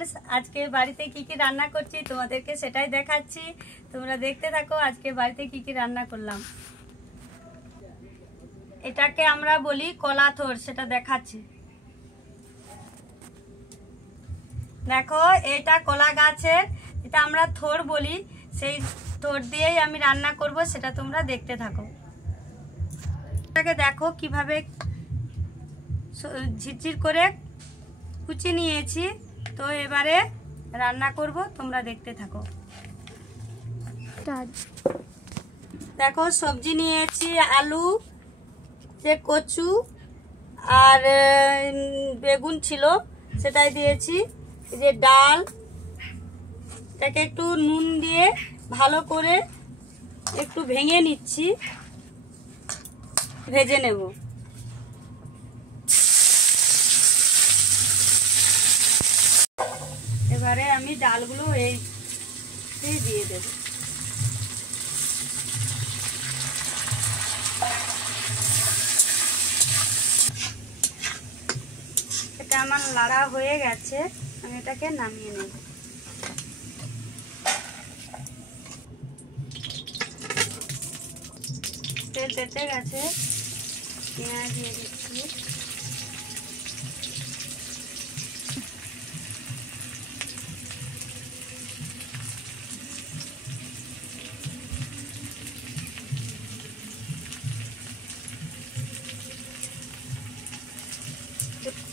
Viewers, আজকে বাড়িতে কি কি রান্না করছি তোমাদেরকে সেটাই দেখাচ্ছি। তোমরা দেখতে থাকো আজকে বাড়িতে কি কি রান্না করলাম। এটাকে আমরা বলি কলা থোড়, সেটা দেখাচ্ছি। দেখো, এটা কলা গাছের, এটা আমরা থোড় বলি। সেই থোড় দিয়েই আমি রান্না করব, সেটা তোমরা দেখতে থাকো। এটাকে দেখো কিভাবে ঝিরঝির করে কুচি নিয়েছি। তো এবারে রান্না করব, তোমরা দেখতে থাকো। দেখো, সবজি নিয়েছি, আলু, যে কচু আর বেগুন ছিল সেটাই দিয়েছি। এই যে ডাল, এটাকে একটু নুন দিয়ে ভালো করে একটু ভেঙে নিচ্ছি, ভেজে নেব। এবারে আমি ডালগুলো এই দিয়ে দেব। এটা আমার লাড়া হয়ে গেছে, আমি এটাকে নামিয়ে নেব। তেল তেতে গেছে, পেঁয়াজ দিয়ে দিচ্ছি।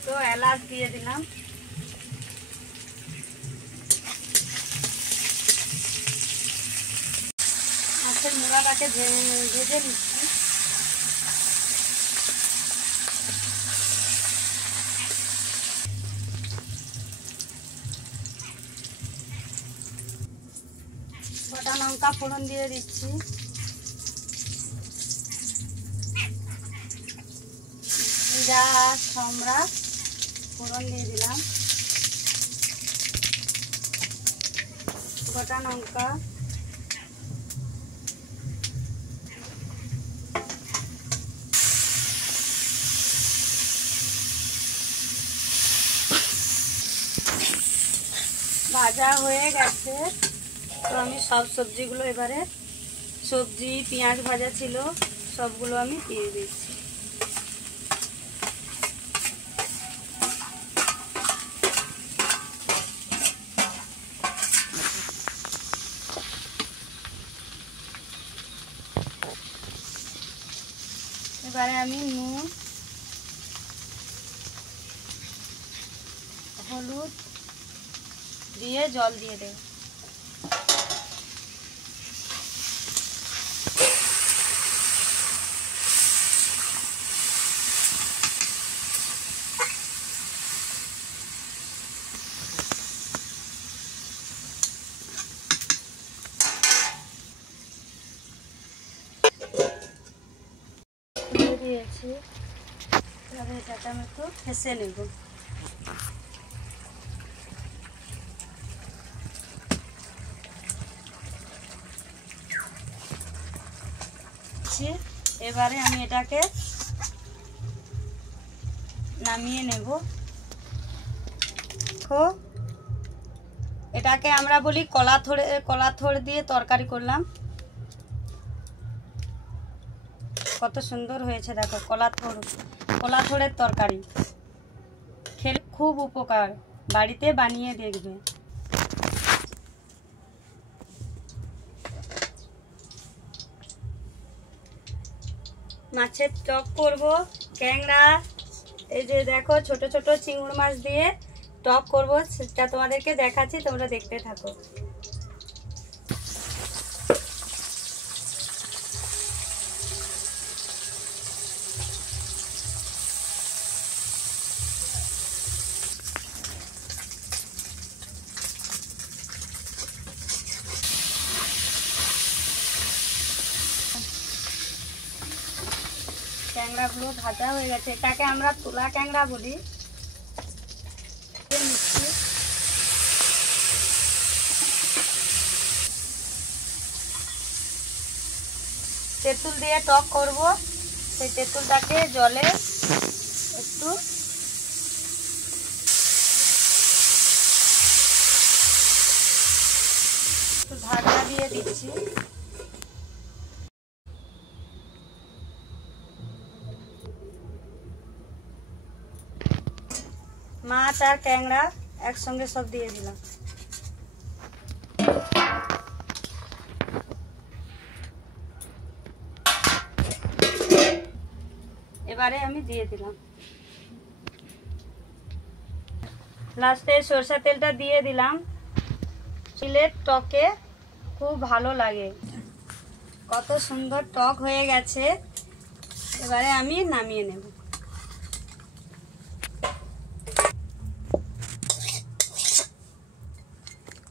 তো এলাচ দিয়ে দিলাম। মাছের মুড়াটাকে ভেজে নিচ্ছি। গোটা লঙ্কা ফোড়ন দিয়ে দিচ্ছি। জিরা সম্রা ফোড়ন দিয়ে দিলাম। গোটা লঙ্কা, ভাজা হয়ে গেছে। তো আমি সব সবজিগুলো এবারে, সবজি পেঁয়াজ ভাজা ছিল সবগুলো আমি দিয়ে দিচ্ছি। এবারে আমি নুন, হলুদ দিয়ে জল দিয়ে দেব। দিয়েছি, তবে এটাকে আমি একটু ফেসে নেব। এবারে আমি এটাকে নামিয়ে নেব। এটাকে আমরা বলি কলা থোড় দিয়ে তরকারি করলাম। কত সুন্দর হয়েছে দেখো, কলা থোড়ের তরকারি খেলে খুব উপকার, বাড়িতে বানিয়ে দেখবে। মাছের টক করব, ট্যাংরা, এই যে দেখো ছোট ছোট চিংড়ি মাছ দিয়ে টক করব, সেটা তোমাদেরকে দেখাচ্ছি, তোমরা দেখতে থাকো। ট্যাংরাগুলো ভাজা হয়ে গেছে, এটাকে আমরা তুলা ট্যাংরা বলি। তেঁতুল দিয়ে টক করব, সেই তেঁতুলটাকে জলে একটু দিয়ে দিচ্ছি। মাছ আর ট্যাংরা একসঙ্গে সব দিয়ে দিলাম। এবারে আমি দিয়ে দিলাম। লাস্টে সরষের তেলটা দিয়ে দিলাম। চিলের টকে খুব ভালো লাগে। কত সুন্দর টক হয়ে গেছে। এবারে আমি নামিয়ে নেব।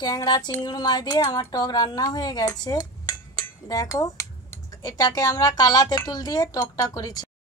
ট্যাংরা চিংড়ি মাছ দিয়ে আমার টক রান্না হয়ে গেছে। দেখো, এটাকে আমরা কালা তেঁতুল দিয়ে টকটা করেছি।